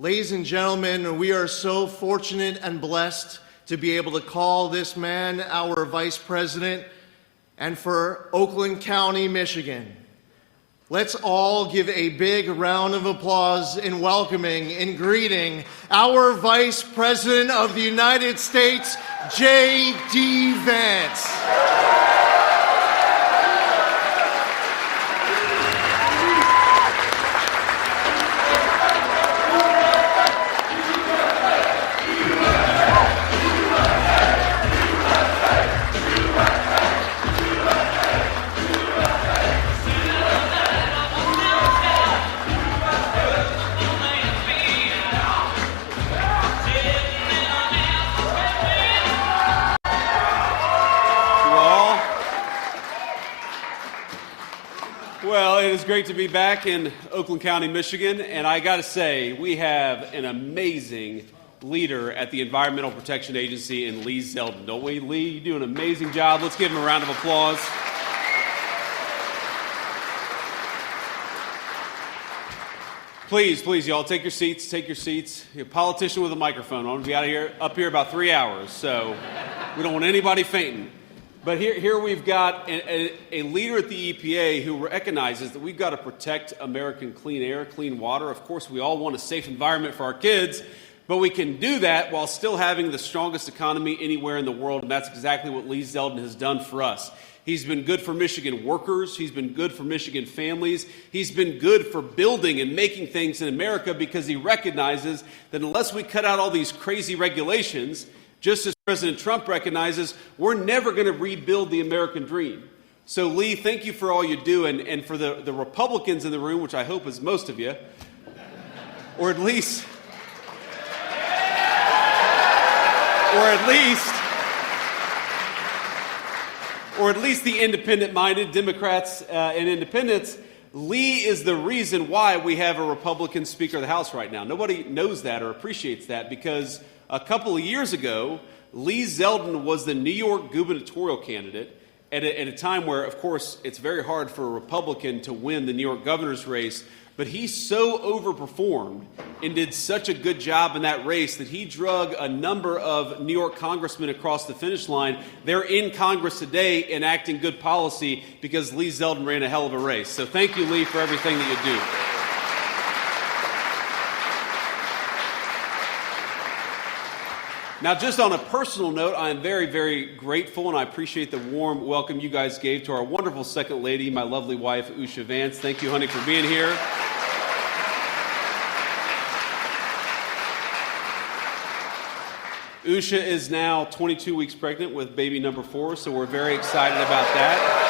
Ladies and gentlemen, we are so fortunate and blessed to be able to call this man our Vice President, and for Oakland County, Michigan. Let's all give a big round of applause in welcoming and greeting our Vice President of the United States, JD Vance. Well, it is great to be back in Oakland County, Michigan, and I got to say, we have an amazing leader at the Environmental Protection Agency in Lee Zeldin, don't we? Lee, you do an amazing job. Let's give him a round of applause. Please, y'all, take your seats, take your seats. You're a politician with a microphone. I want to be up here about 3 hours, so we don't want anybody fainting. But here we've got a leader at the EPA who recognizes that we've got to protect American clean air, clean water. Of course, we all want a safe environment for our kids, but we can do that while still having the strongest economy anywhere in the world, and that's exactly what Lee Zeldin has done for us. He's been good for Michigan workers. He's been good for Michigan families. He's been good for building and making things in America because he recognizes that unless we cut out all these crazy regulations, just as President Trump recognizes, we're never going to rebuild the American dream. So, Lee, thank you for all you do. And for the Republicans in the room, which I hope is most of you, or at least the independent-minded Democrats and independents, Lee is the reason why we have a Republican Speaker of the House right now. Nobody knows that or appreciates that because a couple of years ago, Lee Zeldin was the New York gubernatorial candidate at a time where, of course, it's very hard for a Republican to win the New York governor's race, but he so overperformed and did such a good job in that race that he drug a number of New York congressmen across the finish line. They're in Congress today enacting good policy because Lee Zeldin ran a hell of a race. So thank you, Lee, for everything that you do. Now, just on a personal note, I am very, very grateful, and I appreciate the warm welcome you guys gave to our wonderful second lady, my lovely wife, Usha Vance. Thank you, honey, for being here. Usha is now 22 weeks pregnant with baby number 4, so we're very excited about that.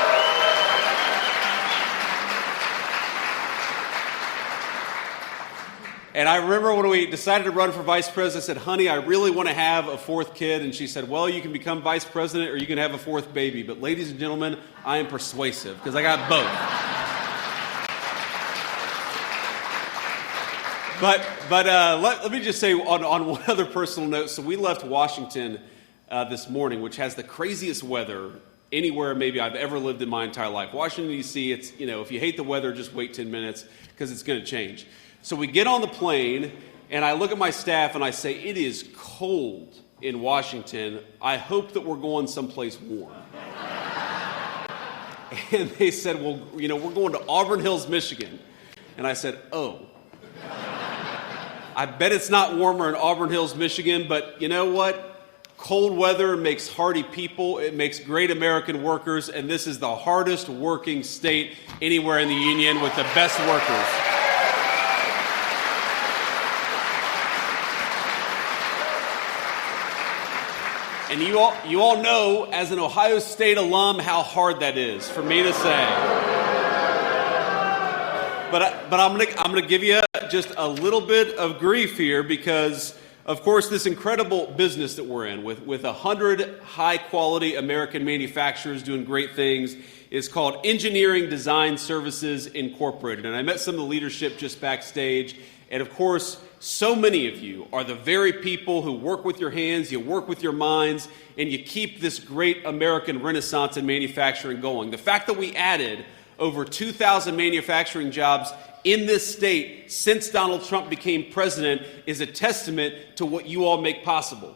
And I remember when we decided to run for vice president, I said, honey, I really want to have a 4th kid. And she said, well, you can become vice president or you can have a 4th baby. But ladies and gentlemen, I am persuasive because I got both. But let me just say on one other personal note. So we left Washington this morning, which has the craziest weather anywhere maybe I've ever lived in my entire life. Washington, D.C., it's, if you hate the weather, just wait 10 minutes because it's going to change. So we get on the plane, and I look at my staff, and I say, it is cold in Washington. I hope that we're going someplace warm. And they said, well, we're going to Auburn Hills, Michigan. And I said, oh. I bet it's not warmer in Auburn Hills, Michigan, but you know what? Cold weather makes hardy people. It makes great American workers, and this is the hardest working state anywhere in the union with the best workers. And you all know, as an Ohio State alum, how hard that is for me to say. But I'm gonna give you just a little bit of grief here because, of course, this incredible business that we're in with 100 high-quality American manufacturers doing great things is called Engineering Design Services Incorporated. And I met some of the leadership just backstage. And, of course, so many of you are the very people who work with your hands, you work with your minds, and you keep this great American renaissance in manufacturing going. The fact that we added over 2,000 manufacturing jobs in this state since Donald Trump became president is a testament to what you all make possible.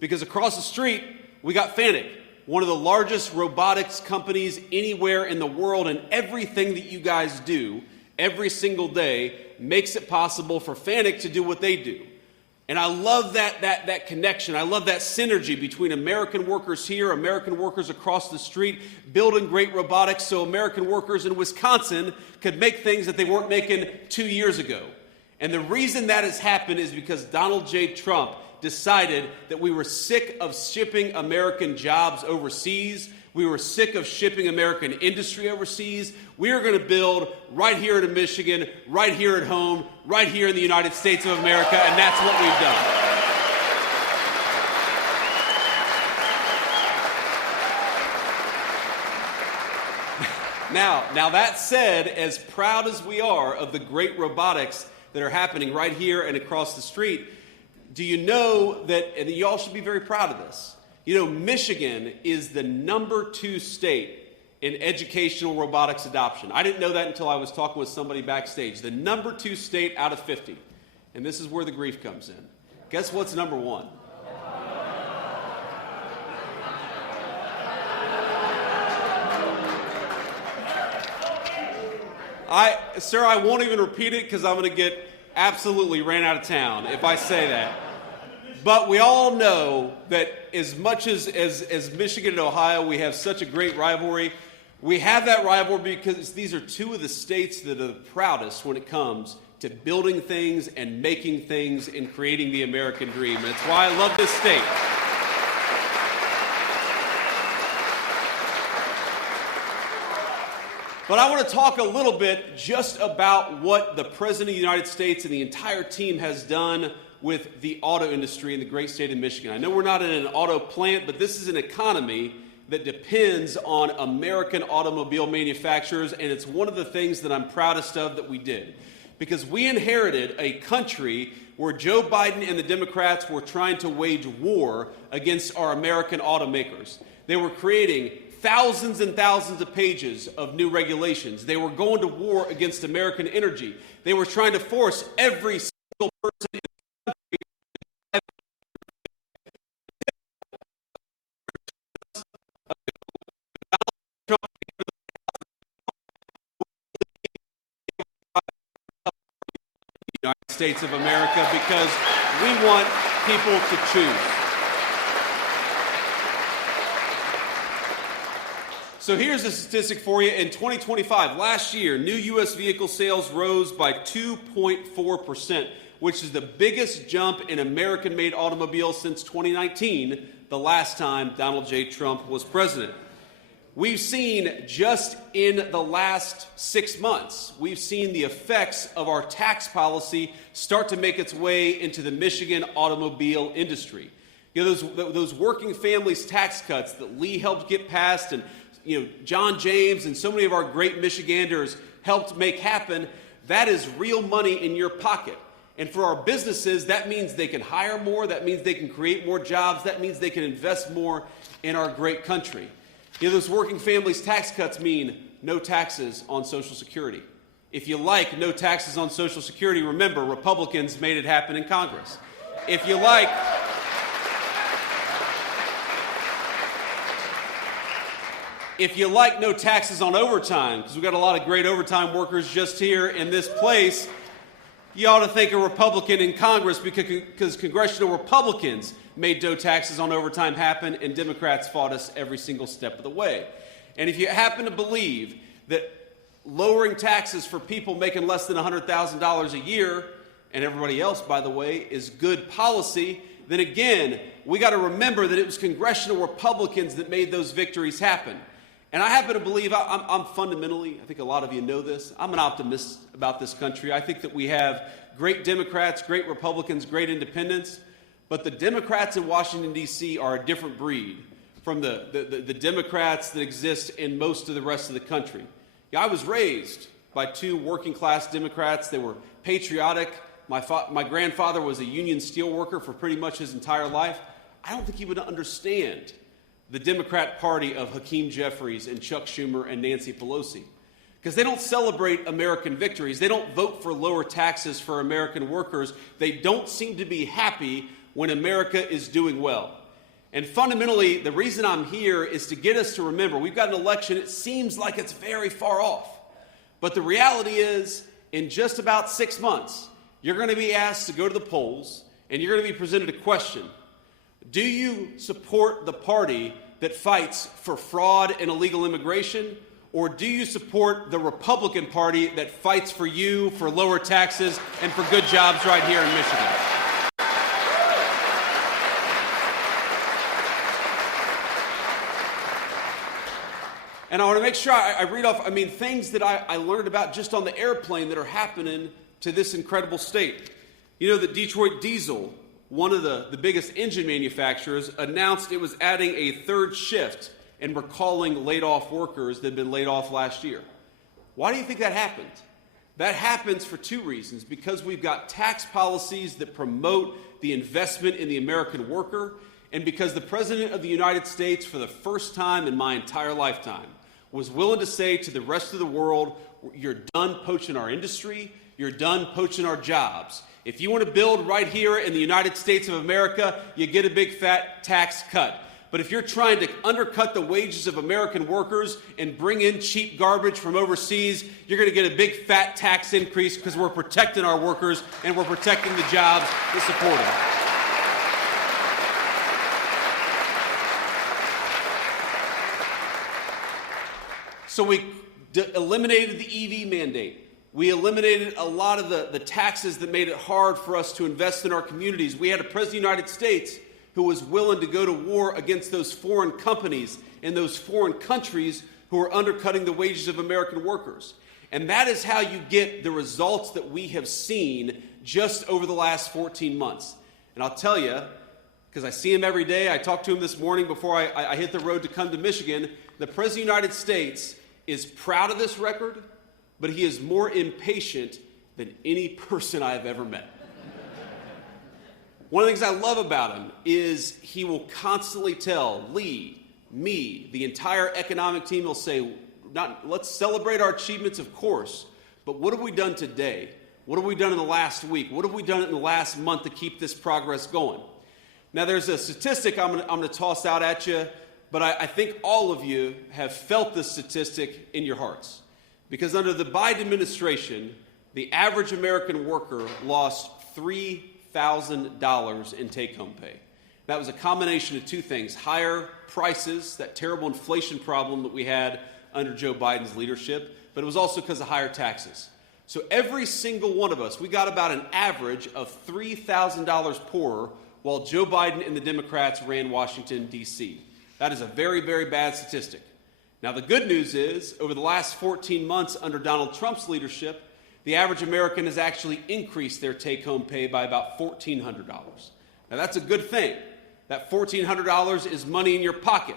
Because across the street, we got Fanuc, one of the largest robotics companies anywhere in the world, and everything that you guys do every single day makes it possible for Fanuc to do what they do. And I love that connection. I love that synergy between American workers here, American workers across the street, building great robotics so American workers in Wisconsin could make things that they weren't making 2 years ago. And the reason that has happened is because Donald J. Trump decided that we were sick of shipping American jobs overseas. We were sick of shipping American industry overseas. We are going to build right here in Michigan, right here at home, right here in the United States of America, and that's what we've done. Now that said, as proud as we are of the great robotics that are happening right here and across the street, do you know that, and you all should be very proud of this, you know, Michigan is the #2 state in educational robotics adoption. I didn't know that until I was talking with somebody backstage. The #2 state out of 50. And this is where the grief comes in. Guess what's #1? Sir, I won't even repeat it because I'm going to get absolutely ran out of town if I say that. But we all know that as much as Michigan and Ohio, we have such a great rivalry. We have that rivalry because these are two of the states that are the proudest when it comes to building things and making things and creating the American dream. And that's why I love this state. But I want to talk a little bit just about what the President of the United States and the entire team has done with the auto industry in the great state of Michigan. I know we're not in an auto plant, but this is an economy that depends on American automobile manufacturers, and it's one of the things that I'm proudest of that we did. Because we inherited a country where Joe Biden and the Democrats were trying to wage war against our American automakers. They were creating thousands and thousands of pages of new regulations. They were going to war against American energy. They were trying to force every single person in the country to the United States of America because we want people to choose. So here's a statistic for you. In 2025, last year, new U.S. vehicle sales rose by 2.4%, which is the biggest jump in American-made automobiles since 2019, the last time Donald J. Trump was president. We've seen just in the last 6 months, we've seen the effects of our tax policy start to make its way into the Michigan automobile industry. You know, those working families tax cuts that Lee helped get passed and John James and so many of our great Michiganders helped make happen, that is real money in your pocket. And for our businesses, that means they can hire more, that means they can create more jobs, that means they can invest more in our great country. You know, those working families tax cuts mean no taxes on Social Security. If you like no taxes on Social Security, remember, Republicans made it happen in Congress. If you like no taxes on overtime, because we've got a lot of great overtime workers just here in this place, you ought to thank a Republican in Congress because congressional Republicans made no taxes on overtime happen, and Democrats fought us every single step of the way. And if you happen to believe that lowering taxes for people making less than $100,000 a year, and everybody else, by the way, is good policy, then again, we got to remember that it was congressional Republicans that made those victories happen. And I happen to believe, I'm fundamentally, I think a lot of you know this, I'm an optimist about this country. I think that we have great Democrats, great Republicans, great independents, but the Democrats in Washington, D.C. are a different breed from the Democrats that exist in most of the rest of the country. Yeah, I was raised by two working-class Democrats. They were patriotic. My grandfather was a union steelworker for pretty much his entire life. I don't think he would understand the Democrat Party of Hakeem Jeffries and Chuck Schumer and Nancy Pelosi. because they don't celebrate American victories. They don't vote for lower taxes for American workers. They don't seem to be happy when America is doing well. And fundamentally, the reason I'm here is to get us to remember, we've got an election, it seems like it's very far off. But the reality is, in just about 6 months, you're going to be asked to go to the polls, and you're going to be presented a question. Do you support the party that fights for fraud and illegal immigration, or do you support the Republican Party that fights for you, for lower taxes, and for good jobs right here in Michigan? And I want to make sure I read off, things that I learned about just on the airplane that are happening to this incredible state. You know that Detroit Diesel, one of the biggest engine manufacturers, announced it was adding a third shift and recalling laid-off workers that had been laid off last year. Why do you think that happened? That happens for two reasons. Because we've got tax policies that promote the investment in the American worker, and because the President of the United States, for the first time in my entire lifetime, was willing to say to the rest of the world, you're done poaching our industry, you're done poaching our jobs. If you want to build right here in the United States of America, you get a big fat tax cut. But if you're trying to undercut the wages of American workers and bring in cheap garbage from overseas, you're going to get a big fat tax increase because we're protecting our workers and we're protecting the jobs that support them. So we eliminated the EV mandate. We eliminated a lot of the taxes that made it hard for us to invest in our communities. We had a President of the United States who was willing to go to war against those foreign companies and those foreign countries who are undercutting the wages of American workers. And that is how you get the results that we have seen just over the last 14 months. And I'll tell you, because I see him every day, I talked to him this morning before I hit the road to come to Michigan, the President of the United States is proud of this record, but he is more impatient than any person I have ever met. One of the things I love about him is he will constantly tell Lee, me, the entire economic team, will say, let's celebrate our achievements, of course, but what have we done today? What have we done in the last week? What have we done in the last month to keep this progress going? Now, there's a statistic I'm going to toss out at you, but I think all of you have felt this statistic in your hearts. Because under the Biden administration, the average American worker lost $3,000 in take-home pay. That was a combination of two things: higher prices, that terrible inflation problem that we had under Joe Biden's leadership, but it was also because of higher taxes. So every single one of us, we got about an average of $3,000 poorer while Joe Biden and the Democrats ran Washington, D.C. That is a very, very bad statistic. Now, the good news is, over the last 14 months under Donald Trump's leadership, the average American has actually increased their take-home pay by about $1,400. Now, that's a good thing. That $1,400 is money in your pocket.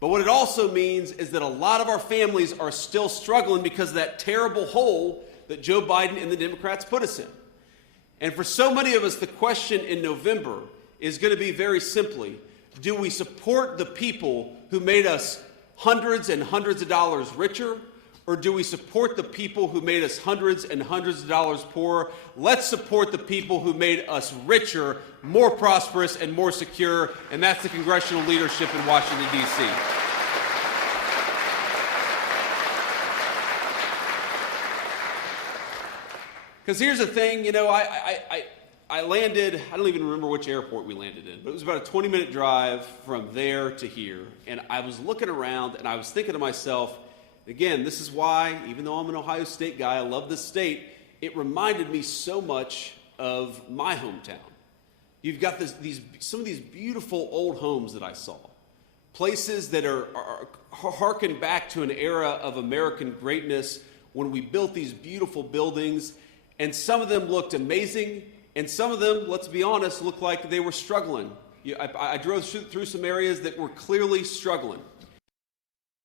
But what it also means is that a lot of our families are still struggling because of that terrible hole that Joe Biden and the Democrats put us in. And for so many of us, the question in November is going to be very simply, do we support the people who made us hundreds and hundreds of dollars richer, or do we support the people who made us hundreds and hundreds of dollars poorer? Let's support the people who made us richer, more prosperous, and more secure, and that's the congressional leadership in Washington, D.C. Because here's the thing, I landed, I don't even remember which airport we landed in, but it was about a 20-minute drive from there to here. And I was looking around and I was thinking to myself, again, this is why, even though I'm an Ohio State guy, I love this state, it reminded me so much of my hometown. You've got some of these beautiful old homes that I saw, places that are harken back to an era of American greatness when we built these beautiful buildings, and some of them looked amazing, and some of them, let's be honest, looked like they were struggling. I drove through some areas that were clearly struggling.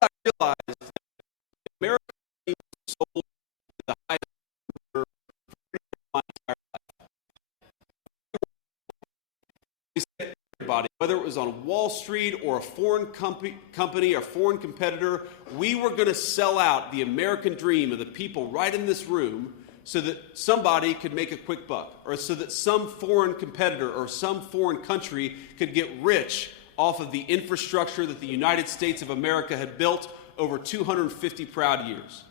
I realized that America sold the highest number of my entire life. We said everybody, whether it was on Wall Street or a foreign company or foreign competitor, we were going to sell out the American dream of the people right in this room so that somebody could make a quick buck, or so that some foreign competitor or some foreign country could get rich off of the infrastructure that the United States of America had built over 250 proud years.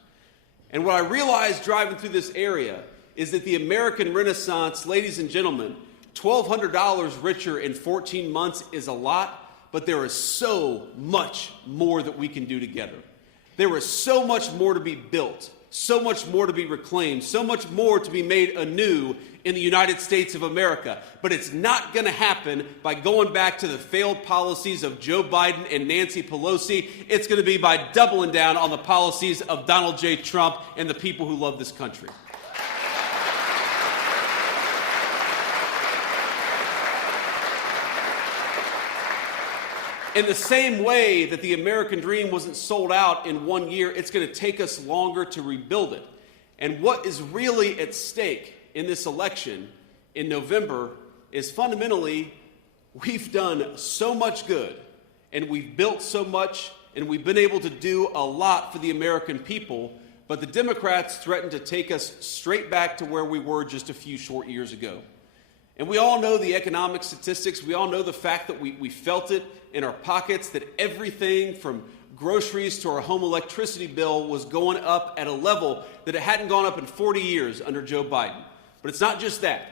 And what I realized driving through this area is that the American Renaissance, ladies and gentlemen, $1,200 richer in 14 months is a lot, but there is so much more that we can do together. There is so much more to be built, so much more to be reclaimed, so much more to be made anew in the United States of America. But it's not going to happen by going back to the failed policies of Joe Biden and Nancy Pelosi. It's going to be by doubling down on the policies of Donald J. Trump and the people who love this country. In the same way that the American dream wasn't sold out in 1 year, it's going to take us longer to rebuild it. And what is really at stake in this election in November is fundamentally, we've done so much good, and we've built so much, and we've been able to do a lot for the American people, but the Democrats threatened to take us straight back to where we were just a few short years ago. And we all know the economic statistics. We all know the fact that we felt it in our pockets, that everything from groceries to our home electricity bill was going up at a level that it hadn't gone up in 40 years under Joe Biden. But it's not just that.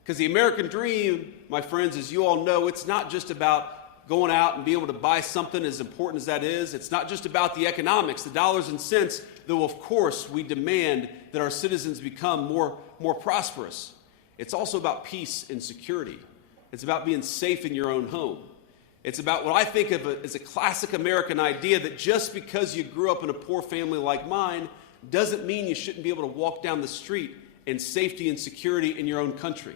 Because the American dream, my friends, as you all know, it's not just about going out and being able to buy something, as important as that is. It's not just about the economics, the dollars and cents, though of course we demand that our citizens become more prosperous. It's also about peace and security. It's about being safe in your own home. It's about what I think of as a classic American idea that just because you grew up in a poor family like mine doesn't mean you shouldn't be able to walk down the street in safety and security in your own country.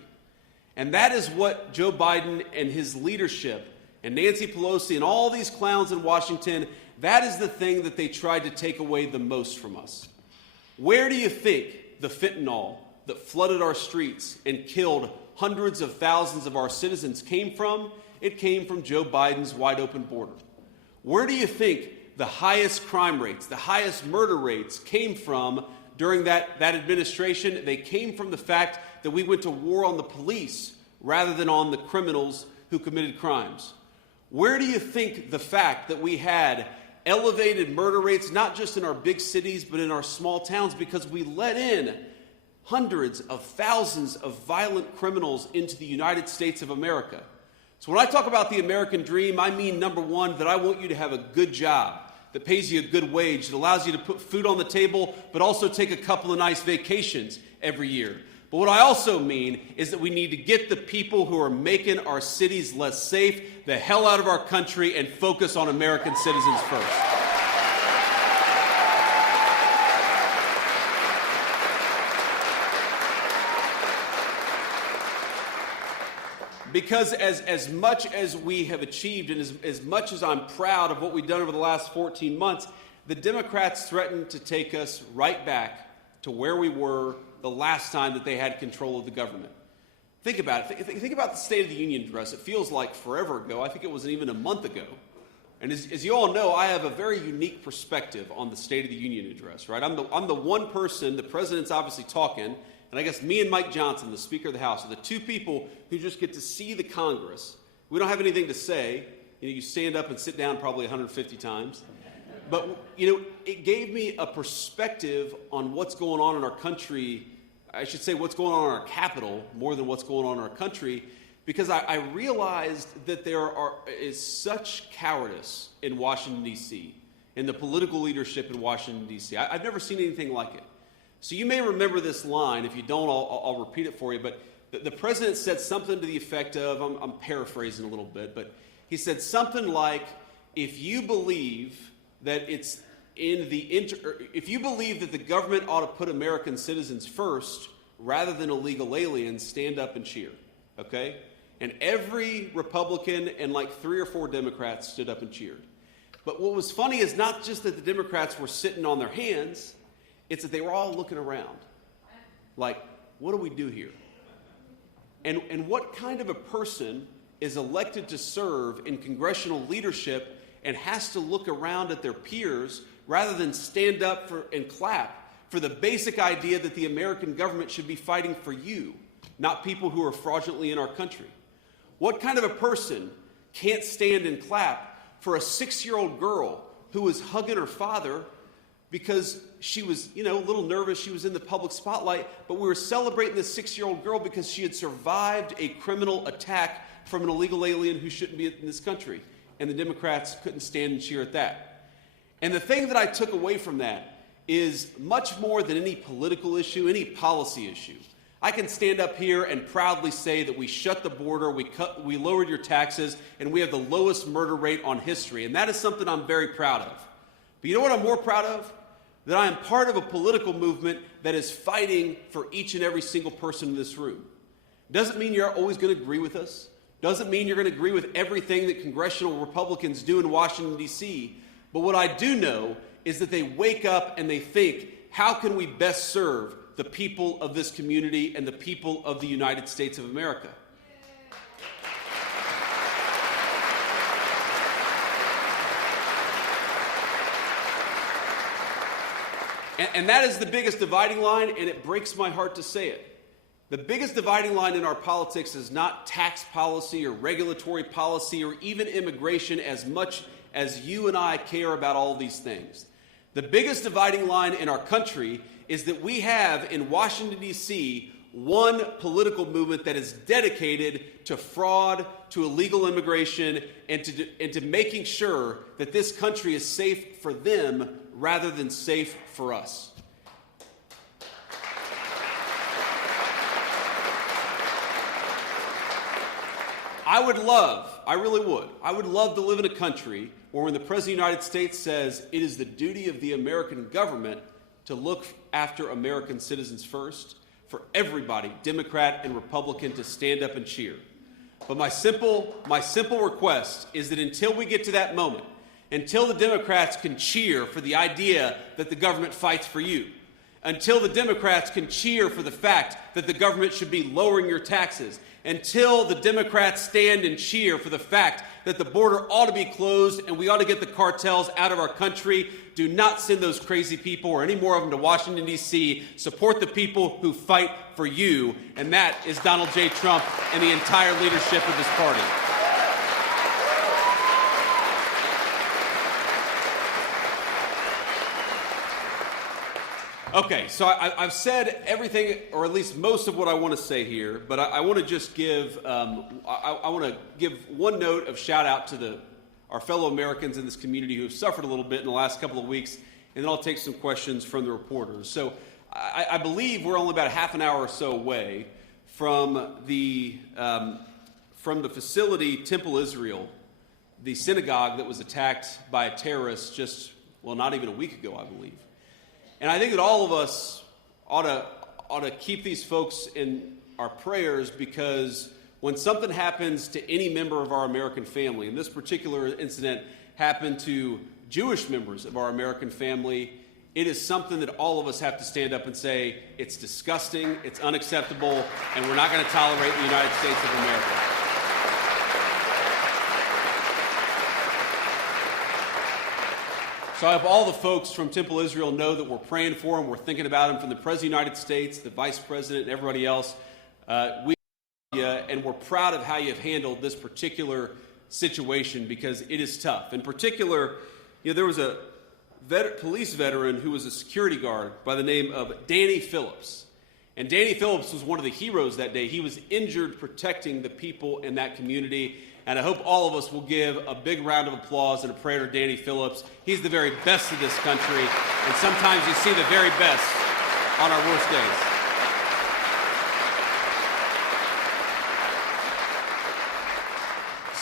And that is what Joe Biden and his leadership and Nancy Pelosi and all these clowns in Washington, that is the thing that they tried to take away the most from us. Where do you think the fentanyl that flooded our streets and killed hundreds of thousands of our citizens came from? It came from Joe Biden's wide open border. Where do you think the highest crime rates, the highest murder rates came from during that administration? They came from the fact that we went to war on the police rather than on the criminals who committed crimes. Where do you think the fact that we had elevated murder rates, not just in our big cities, but in our small towns, because we let in hundreds of thousands of violent criminals into the United States of America? So when I talk about the American dream, I mean, number one, that I want you to have a good job that pays you a good wage, that allows you to put food on the table, but also take a couple of nice vacations every year. But what I also mean is that we need to get the people who are making our cities less safe the hell out of our country and focus on American citizens first. Because as much as we have achieved and as much as I'm proud of what we've done over the last 14 months, the Democrats threatened to take us right back to where we were the last time that they had control of the government. Think about it. Think about the State of the Union address. It feels like forever ago. I think it wasn't even a month ago. And as you all know, I have a very unique perspective on the State of the Union address, right? I'm the one person, the president's obviously talking, and I guess me and Mike Johnson, the Speaker of the House, are the two people who just get to see the Congress. We don't have anything to say. You stand up and sit down probably 150 times. But, it gave me a perspective on what's going on in our country. I should say what's going on in our capital more than what's going on in our country, because I realized that there is such cowardice in Washington, D.C., in the political leadership in Washington, D.C. I've never seen anything like it. So you may remember this line. If you don't, I'll repeat it for you. But the president said something to the effect of, I'm paraphrasing a little bit, but he said something like, if you believe that if you believe that the government ought to put American citizens first rather than illegal aliens, stand up and cheer, okay? And every Republican and like 3 or 4 Democrats stood up and cheered. But what was funny is not just that the Democrats were sitting on their hands, it's that they were all looking around. Like, what do we do here? And what kind of a person is elected to serve in congressional leadership and has to look around at their peers rather than stand up and clap for the basic idea that the American government should be fighting for you, not people who are fraudulently in our country? What kind of a person can't stand and clap for a 6-year-old girl who was hugging her father because she was, a little nervous, she was in the public spotlight, but we were celebrating this 6-year-old girl because she had survived a criminal attack from an illegal alien who shouldn't be in this country? And the Democrats couldn't stand and cheer at that. And the thing that I took away from that is much more than any political issue, any policy issue. I can stand up here and proudly say that we shut the border, we lowered your taxes, and we have the lowest murder rate on history. And that is something I'm very proud of. But you know what I'm more proud of? That I am part of a political movement that is fighting for each and every single person in this room. Doesn't mean you're always going to agree with us. Doesn't mean you're going to agree with everything that congressional Republicans do in Washington, D.C. But what I do know is that they wake up and they think, how can we best serve the people of this community and the people of the United States of America? And that is the biggest dividing line, and it breaks my heart to say it. The biggest dividing line in our politics is not tax policy or regulatory policy or even immigration as much as you and I care about all these things. The biggest dividing line in our country is that we have in Washington, D.C., one political movement that is dedicated to fraud, to illegal immigration, and to making sure that this country is safe for them rather than safe for us. I really would. I would love to live in a country where when the President of the United States says it is the duty of the American government to look after American citizens first, for everybody, Democrat and Republican, to stand up and cheer. But my simple request is that until we get to that moment, until the Democrats can cheer for the idea that the government fights for you, until the Democrats can cheer for the fact that the government should be lowering your taxes, until the Democrats stand and cheer for the fact that the border ought to be closed and we ought to get the cartels out of our country, do not send those crazy people or any more of them to Washington, D.C. Support the people who fight for you, and that is Donald J. Trump and the entire leadership of this party. Okay, so I've said everything, or at least most of what I want to say here, but I want to just give I want to give one note of shout out to our fellow Americans in this community who have suffered a little bit in the last couple of weeks, and then I'll take some questions from the reporters. So I believe we're only about a half an hour or so away from the facility Temple Israel, the synagogue that was attacked by a terrorist not even a week ago, I believe. And I think that all of us ought to keep these folks in our prayers, because when something happens to any member of our American family, and this particular incident happened to Jewish members of our American family, it is something that all of us have to stand up and say, it's disgusting, it's unacceptable, and we're not going to tolerate in the United States of America. So I hope all the folks from Temple Israel know that we're praying for them, we're thinking about them, from the President of the United States, the Vice President, and everybody else. And we're proud of how you've handled this particular situation, because it is tough. In particular, there was a police veteran who was a security guard by the name of Danny Phillips. And Danny Phillips was one of the heroes that day. He was injured protecting the people in that community. And I hope all of us will give a big round of applause and a prayer to Danny Phillips. He's the very best of this country, and sometimes you see the very best on our worst days.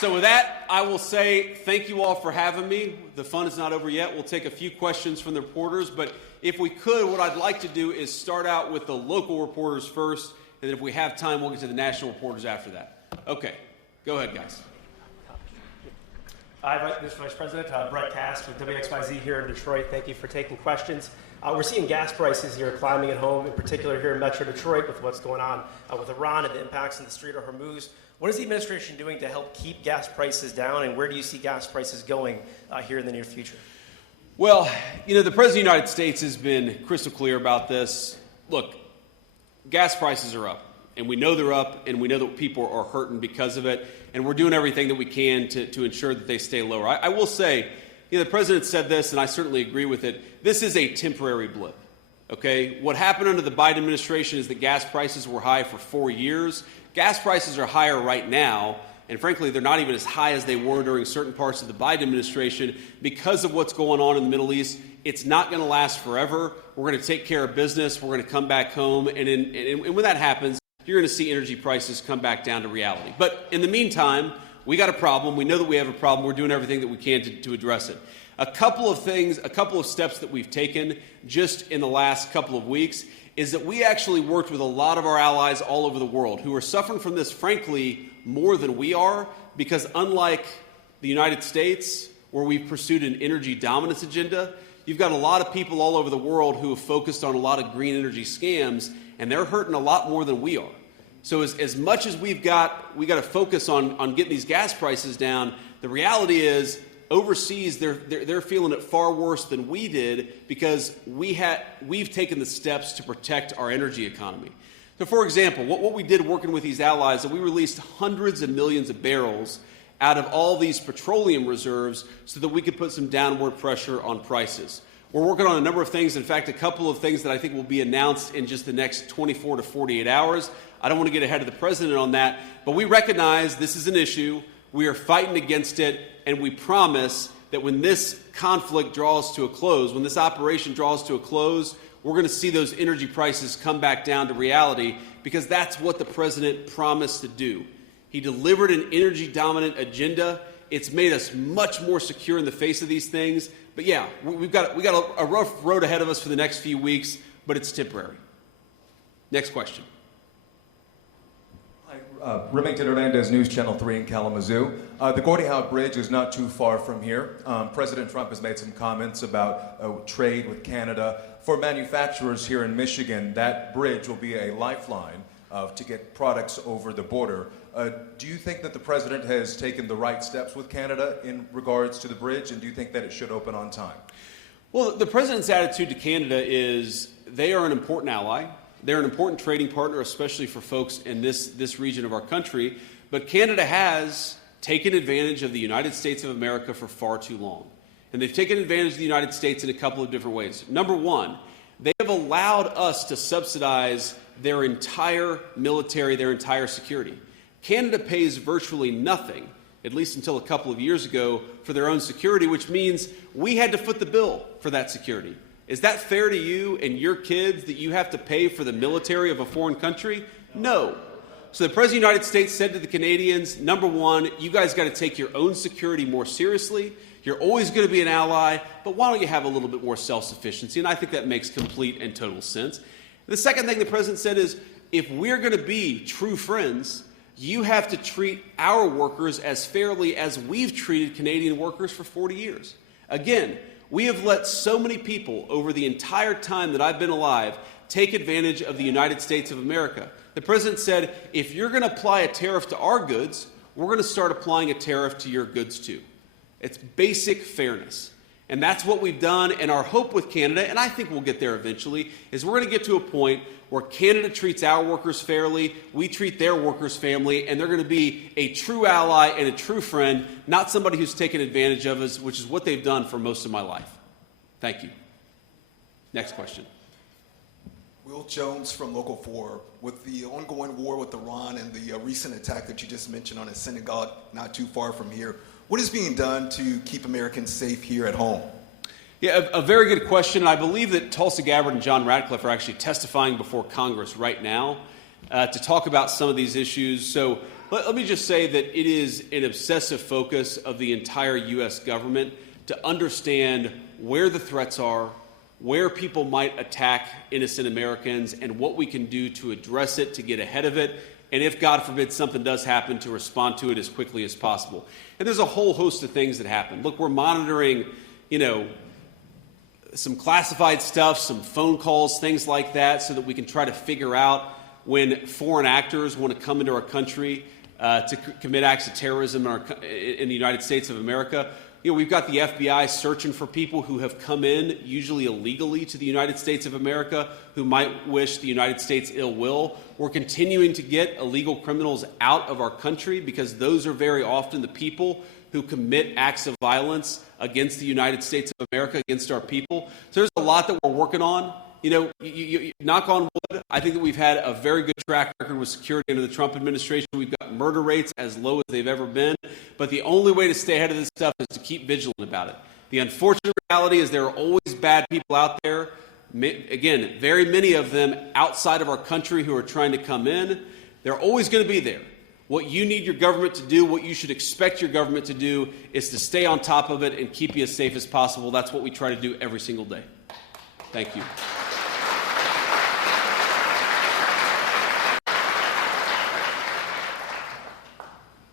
So with that, I will say thank you all for having me. The fun is not over yet. We'll take a few questions from the reporters, but if we could, what I'd like to do is start out with the local reporters first, and then if we have time, we'll get to the national reporters after that. Okay, go ahead, guys. Hi, Mr. Vice President. Brett Cast with WXYZ here in Detroit. Thank you for taking questions. We're seeing gas prices here climbing at home, in particular here in Metro Detroit with what's going on with Iran and the impacts in the Strait of Hormuz. What is the administration doing to help keep gas prices down, and where do you see gas prices going here in the near future? Well, the President of the United States has been crystal clear about this. Look, gas prices are up, and we know they're up, and we know that people are hurting because of it, and we're doing everything that we can to ensure that they stay lower. I will say, the President said this, and I certainly agree with it. This is a temporary blip, okay? What happened under the Biden administration is that gas prices were high for 4 years. Gas prices are higher right now, and frankly, they're not even as high as they were during certain parts of the Biden administration because of what's going on in the Middle East. It's not going to last forever. We're going to take care of business. We're going to come back home, and when that happens, you're going to see energy prices come back down to reality. But in the meantime, we got a problem. We know that we have a problem. We're doing everything that we can to address it. A couple of steps that we've taken just in the last couple of weeks is that we actually worked with a lot of our allies all over the world who are suffering from this, frankly, more than we are, because unlike the United States, where we've pursued an energy dominance agenda, you've got a lot of people all over the world who have focused on a lot of green energy scams, and they're hurting a lot more than we are. So as much as we got to focus on getting these gas prices down, the reality is overseas they're feeling it far worse than we did because we've taken the steps to protect our energy economy. So for example, what we did working with these allies is we released hundreds of millions of barrels out of all these petroleum reserves so that we could put some downward pressure on prices. We're working on a number of things. In fact, a couple of things that I think will be announced in just the next 24 to 48 hours. I don't want to get ahead of the president on that, but we recognize this is an issue. We are fighting against it, and we promise that when this conflict draws to a close, when this operation draws to a close, we're going to see those energy prices come back down to reality because that's what the president promised to do. He delivered an energy-dominant agenda. It's made us much more secure in the face of these things. But yeah, we've got a rough road ahead of us for the next few weeks, but it's temporary. Next question. Hi, Remington Hernandez, News Channel 3 in Kalamazoo. The Gordie Howe Bridge is not too far from here. President Trump has made some comments about trade with Canada. For manufacturers here in Michigan, that bridge will be a lifeline to get products over the border. Do you think that the president has taken the right steps with Canada in regards to the bridge, and do you think that it should open on time? Well, the president's attitude to Canada is they are an important ally. They're an important trading partner, especially for folks in this region of our country. But Canada has taken advantage of the United States of America for far too long. And they've taken advantage of the United States in a couple of different ways. Number one, they have allowed us to subsidize their entire military, their entire security. Canada pays virtually nothing, at least until a couple of years ago, for their own security, which means we had to foot the bill for that security. Is that fair to you and your kids that you have to pay for the military of a foreign country? No. So the President of the United States said to the Canadians, number one, you guys got to take your own security more seriously. You're always going to be an ally, but why don't you have a little bit more self-sufficiency? And I think that makes complete and total sense. The second thing the President said is, if we're going to be true friends, you have to treat our workers as fairly as we've treated Canadian workers for 40 years. Again, we have let so many people over the entire time that I've been alive take advantage of the United States of America. The president said, if you're going to apply a tariff to our goods, we're going to start applying a tariff to your goods too. It's basic fairness. And that's what we've done. And our hope with Canada, and I think we'll get there eventually, is we're going to get to a point where Canada treats our workers fairly, we treat their workers fairly, and they're going to be a true ally and a true friend, not somebody who's taken advantage of us, which is what they've done for most of my life. Thank you. Next question. Will Jones from Local 4, with the ongoing war with Iran and the recent attack that you just mentioned on a synagogue not too far from here, what is being done to keep Americans safe here at home? Yeah, a very good question. I believe that Tulsi Gabbard and John Ratcliffe are actually testifying before Congress right now to talk about some of these issues. So let me just say that it is an obsessive focus of the entire U.S. government to understand where the threats are, where people might attack innocent Americans, and what we can do to address it, to get ahead of it, and if, God forbid, something does happen, to respond to it as quickly as possible. And there's a whole host of things that happen. Look, we're monitoring, some classified stuff, some phone calls, things like that, so that we can try to figure out when foreign actors want to come into our country commit acts of terrorism in the United States of America. We've got the FBI searching for people who have come in, usually illegally, to the United States of America, who might wish the United States ill will. We're continuing to get illegal criminals out of our country because those are very often the people who commit acts of violence against the United States of America, against our people. So there's a lot that we're working on. You knock on wood, I think that we've had a very good track record with security under the Trump administration. We've got murder rates as low as they've ever been. But the only way to stay ahead of this stuff is to keep vigilant about it. The unfortunate reality is there are always bad people out there. Again, very many of them outside of our country who are trying to come in. They're always going to be there. What you need your government to do, what you should expect your government to do, is to stay on top of it and keep you as safe as possible. That's what we try to do every single day. Thank you.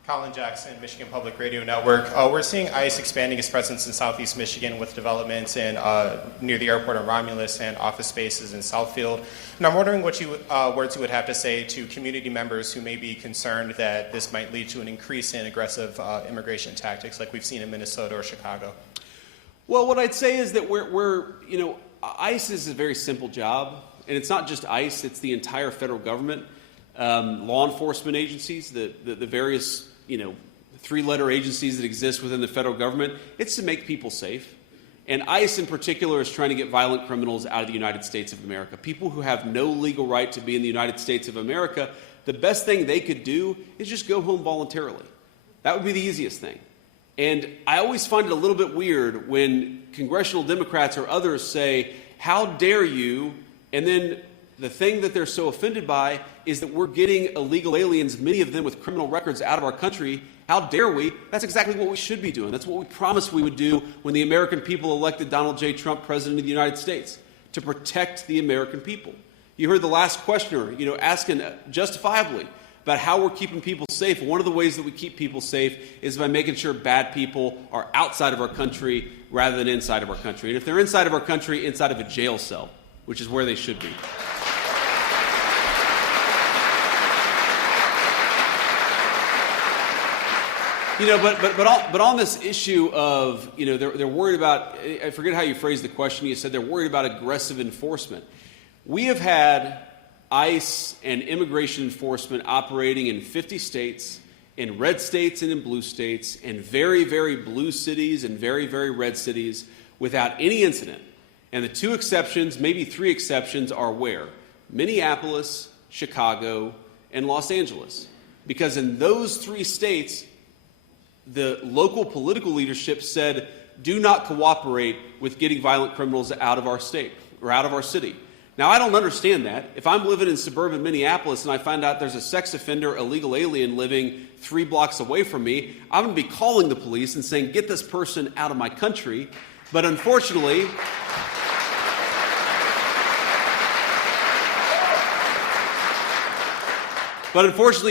Colin Jackson, Michigan Public Radio Network. We're seeing ICE expanding its presence in southeast Michigan with developments near the airport in Romulus and office spaces in Southfield. And I'm wondering what words you would have to say to community members who may be concerned that this might lead to an increase in aggressive immigration tactics like we've seen in Minnesota or Chicago. Well, what I'd say is that ICE is a very simple job, and it's not just ICE, it's the entire federal government, law enforcement agencies, the various three-letter agencies that exist within the federal government. It's to make people safe. And ICE in particular is trying to get violent criminals out of the United States of America. People who have no legal right to be in the United States of America, the best thing they could do is just go home voluntarily. That would be the easiest thing. And I always find it a little bit weird when congressional Democrats or others say, how dare you, and then the thing that they're so offended by is that we're getting illegal aliens, many of them with criminal records, out of our country. How dare we? That's exactly what we should be doing. That's what we promised we would do when the American people elected Donald J. Trump president of the United States, to protect the American people. You heard the last questioner, asking justifiably about how we're keeping people safe. One of the ways that we keep people safe is by making sure bad people are outside of our country rather than inside of our country. And if they're inside of our country, inside of a jail cell, which is where they should be. But on this issue of, they're worried about, I forget how you phrased the question. You said they're worried about aggressive enforcement. We have had ICE and immigration enforcement operating in 50 states, in red states and in blue states, in very, very blue cities and very, very red cities without any incident. And the two exceptions, maybe three exceptions, are where? Minneapolis, Chicago, and Los Angeles. Because in those three states, the local political leadership said, do not cooperate with getting violent criminals out of our state or out of our city. Now, I don't understand that. If I'm living in suburban Minneapolis and I find out there's a sex offender, illegal alien living 3 blocks away from me, I'm going to be calling the police and saying, get this person out of my country. But unfortunately,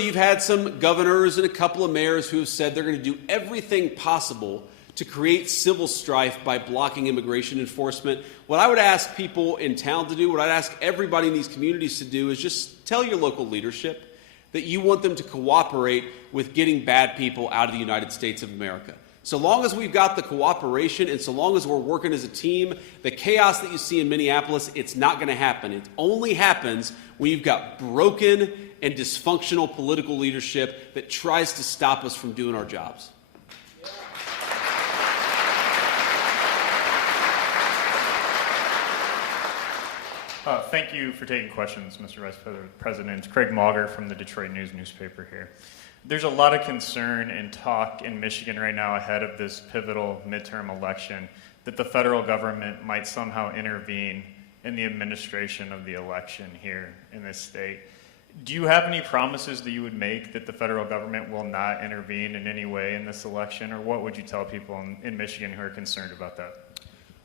you've had some governors and a couple of mayors who have said they're going to do everything possible to create civil strife by blocking immigration enforcement. What I would ask people in town to do, what I'd ask everybody in these communities to do, is just tell your local leadership that you want them to cooperate with getting bad people out of the United States of America. So long as we've got the cooperation and so long as we're working as a team, the chaos that you see in Minneapolis, it's not going to happen. It only happens when you've got broken and dysfunctional political leadership that tries to stop us from doing our jobs. Thank you for taking questions, Mr. Vice President. Craig Mauger from the Detroit News newspaper here. There's a lot of concern and talk in Michigan right now ahead of this pivotal midterm election that the federal government might somehow intervene in the administration of the election here in this state. Do you have any promises that you would make that the federal government will not intervene in any way in this election, or what would you tell people in Michigan who are concerned about that?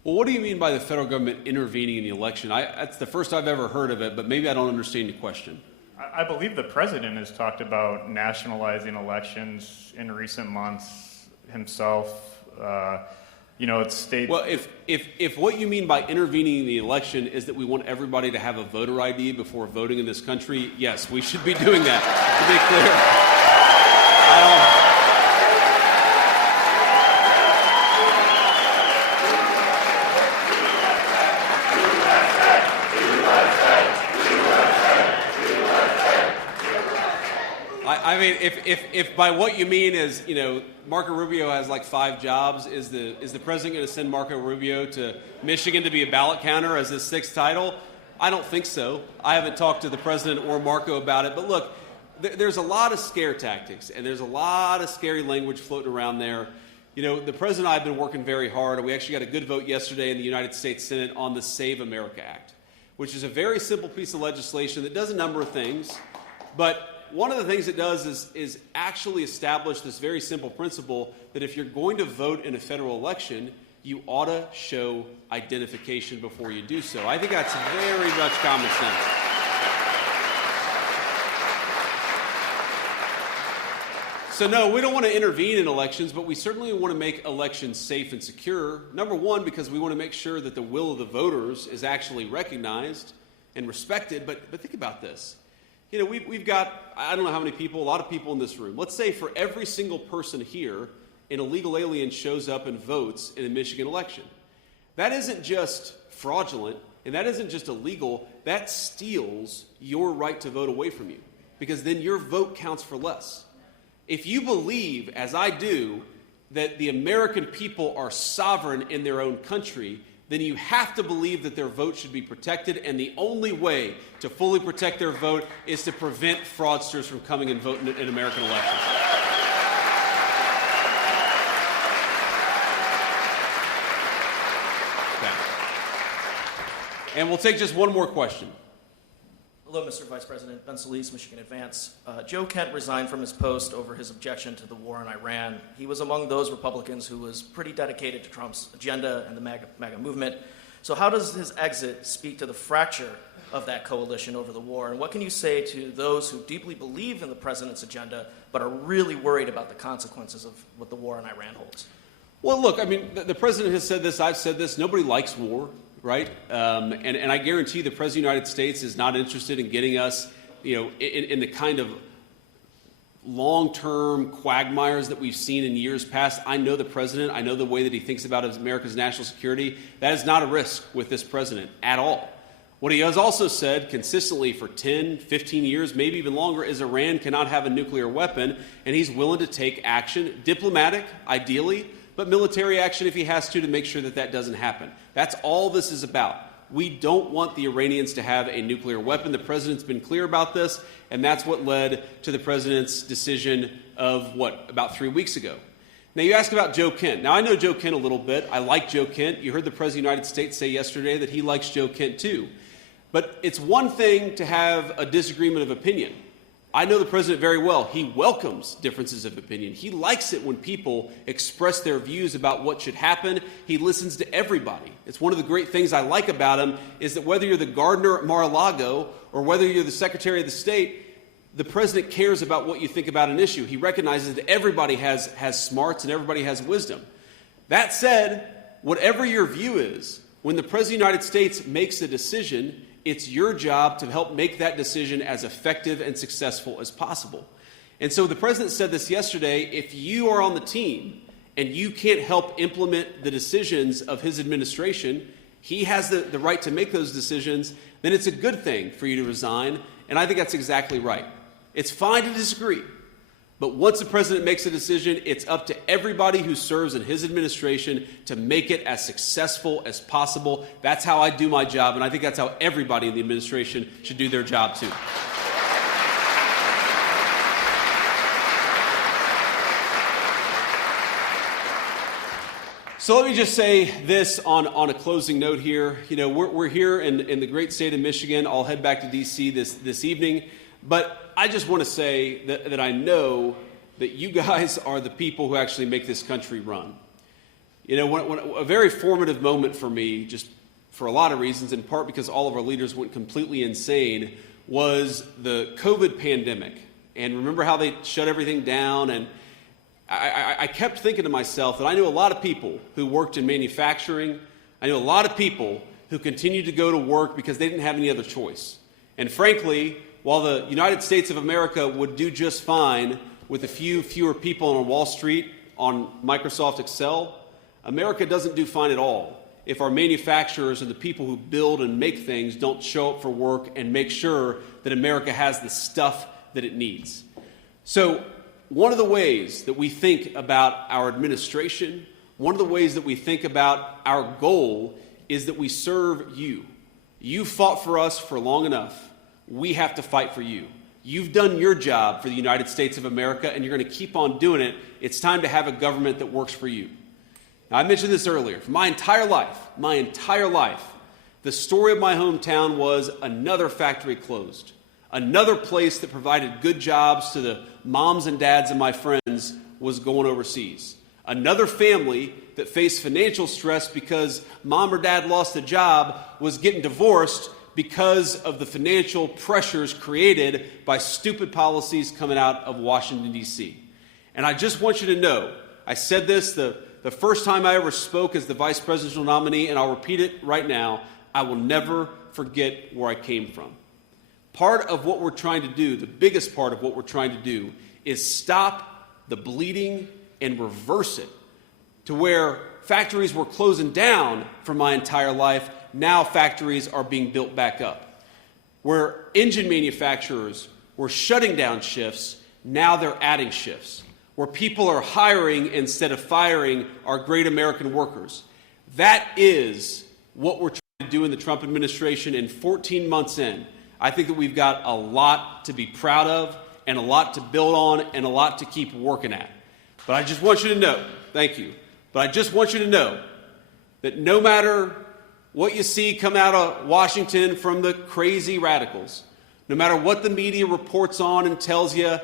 Well, what do you mean by the federal government intervening in the election? That's the first I've ever heard of it, but maybe I don't understand the question. I believe the president has talked about nationalizing elections in recent months himself. It's state. Well, if what you mean by intervening in the election is that we want everybody to have a voter ID before voting in this country, yes, we should be doing that, to be clear. mean, if by what you mean is, Marco Rubio has like 5 jobs, is the president going to send Marco Rubio to Michigan to be a ballot counter as his 6th title? I don't think so. I haven't talked to the president or Marco about it. But look, there's a lot of scare tactics, and there's a lot of scary language floating around there. The president and I have been working very hard, and we actually got a good vote yesterday in the United States Senate on the Save America Act, which is a very simple piece of legislation that does a number of things. But one of the things it does is actually establish this very simple principle that if you're going to vote in a federal election, you ought to show identification before you do so. I think that's very much common sense. So no, we don't want to intervene in elections, but we certainly want to make elections safe and secure. Number one, because we want to make sure that the will of the voters is actually recognized and respected. But think about this. We've got, I don't know how many people, a lot of people in this room. Let's say for every single person here, an illegal alien shows up and votes in a Michigan election. That isn't just fraudulent, and that isn't just illegal. That steals your right to vote away from you, because then your vote counts for less. If you believe, as I do, that the American people are sovereign in their own country, then you have to believe that their vote should be protected, and the only way to fully protect their vote is to prevent fraudsters from coming and voting in American elections. Okay. And we'll take just one more question. Hello, Mr. Vice President. Ben Solis, Michigan Advance. Joe Kent resigned from his post over his objection to the war in Iran. He was among those Republicans who was pretty dedicated to Trump's agenda and the MAGA movement. So how does his exit speak to the fracture of that coalition over the war? And what can you say to those who deeply believe in the president's agenda but are really worried about the consequences of what the war in Iran holds? Well, look, I mean, the president has said this, I've said this, nobody likes war. Right? And I guarantee the President of the United States is not interested in getting us, in the kind of long-term quagmires that we've seen in years past. I know the president. I know the way that he thinks about America's national security. That is not a risk with this president at all. What he has also said consistently for 10, 15 years, maybe even longer, is Iran cannot have a nuclear weapon, and he's willing to take action, diplomatic, ideally, but military action if he has to make sure that that doesn't happen. That's all this is about. We don't want the Iranians to have a nuclear weapon. The president's been clear about this, and that's what led to the president's decision of, about 3 weeks ago. Now, you ask about Joe Kent. Now, I know Joe Kent a little bit. I like Joe Kent. You heard the President of the United States say yesterday that he likes Joe Kent, too. But it's one thing to have a disagreement of opinion. I know the president very well. He welcomes differences of opinion. He likes it when people express their views about what should happen. He listens to everybody. It's one of the great things I like about him is that whether you're the gardener at Mar-a-Lago or whether you're the Secretary of the State, the president cares about what you think about an issue. He recognizes that everybody has smarts and everybody has wisdom. That said, whatever your view is, when the President of the United States makes a decision, it's your job to help make that decision as effective and successful as possible. And so the president said this yesterday, if you are on the team and you can't help implement the decisions of his administration, he has the right to make those decisions, then it's a good thing for you to resign. And I think that's exactly right. It's fine to disagree. But once the president makes a decision, it's up to everybody who serves in his administration to make it as successful as possible. That's how I do my job, and I think that's how everybody in the administration should do their job, too. So let me just say this on a closing note here. We're here in the great state of Michigan. I'll head back to D.C. this evening. But I just want to say that I know that you guys are the people who actually make this country run. When a very formative moment for me, just for a lot of reasons, in part because all of our leaders went completely insane, was the COVID pandemic. And remember how they shut everything down? And I kept thinking to myself that I knew a lot of people who worked in manufacturing. I knew a lot of people who continued to go to work because they didn't have any other choice. And frankly, while the United States of America would do just fine with a few fewer people on Wall Street on Microsoft Excel, America doesn't do fine at all if our manufacturers and the people who build and make things don't show up for work and make sure that America has the stuff that it needs. So one of the ways that we think about our administration, one of the ways that we think about our goal is that we serve you. You fought for us for long enough. We have to fight for you. You've done your job for the United States of America, and you're going to keep on doing it. It's time to have a government that works for you. Now, I mentioned this earlier. For my entire life, the story of my hometown was another factory closed, another place that provided good jobs to the moms and dads of my friends was going overseas, another family that faced financial stress because mom or dad lost a job was getting divorced because of the financial pressures created by stupid policies coming out of Washington, D.C. And I just want you to know, I said this the first time I ever spoke as the vice presidential nominee, and I'll repeat it right now, I will never forget where I came from. Part of what we're trying to do, the biggest part of what we're trying to do, is stop the bleeding and reverse it to where factories were closing down for my entire life. Now factories are being built back up. Where engine manufacturers were shutting down shifts, now they're adding shifts. Where people are hiring instead of firing our great American workers. That is what we're trying to do in the Trump administration. In 14 months in, I think that we've got a lot to be proud of and a lot to build on and a lot to keep working at. But I just want you to know, thank you, but I just want you to know that no matter what you see come out of Washington from the crazy radicals, no matter what the media reports on and tells you,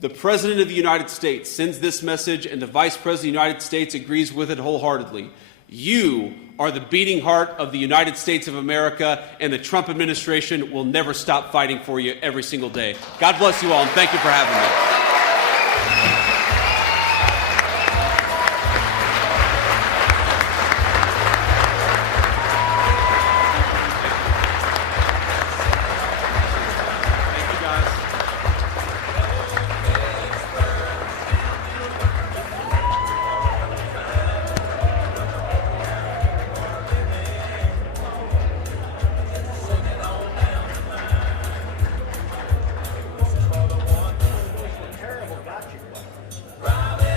the President of the United States sends this message and the Vice President of the United States agrees with it wholeheartedly. You are the beating heart of the United States of America, and the Trump administration will never stop fighting for you every single day. God bless you all, and thank you for having me.